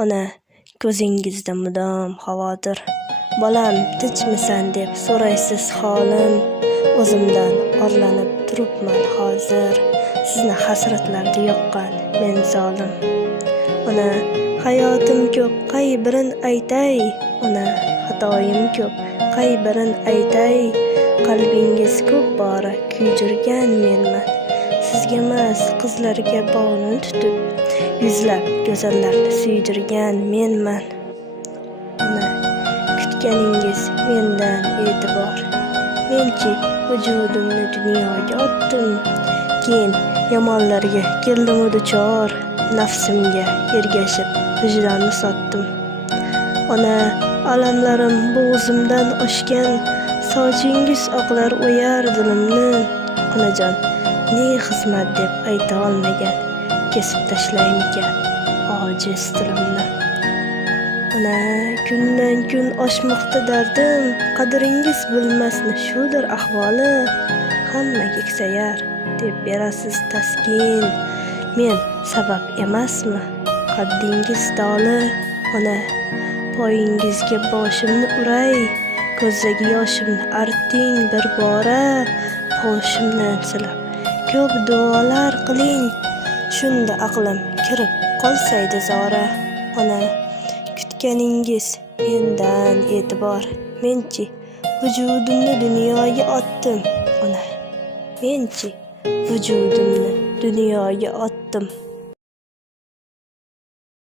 Ona, ko'zingizda mudom xavotir. Bolam, tinchmisan deb so'raysiz holim. O'zimdan orlanib turibman hozir. Sizni hasratlarda yoqqan men zolim. Ona, hayotim ko'p, qay birin aytay. Ona, xatoyim ko'p, qay birin aytay. Qalbingiz ko'p bora kuydirgan menman. Sizga emas, qizlarga bog'ni tutib, yuzlab go'zallarni suydirgan menman. Ona, kutganingiz mendan e'tibor. Menchi vujudimni dunyoga otdim. Keyin yomonlarga keldim duchor. Nafsimga ergashib vijdonni sotdim. Ona, alamlarim bo'g'zimdan oshgan. Sochingiz oqlar o'yar dilimni. Onajon, ne xizmat deb ayta olmagan. Kesib tashlaymikan ojiz tilimni. Ona, kundan kun oshmoqda dardim. Qadringiz bilmasni shudir ahvoli. Hamma keksayar deb berasiz taskin. Men sabab emasmi qaddingiz doli. Ona, poyingizga boshimni uray. Ko'zdagi yoshimni arting bir bora. Boshimdan silab ko'p duolar qiling. Shunda aqlim kirib qolsaydi zora. Ona, kutganingiz mendan e'tibor. Menchi vujudimni dunyoga otdim. Ona, menchi vujudimni dunyoga otdim.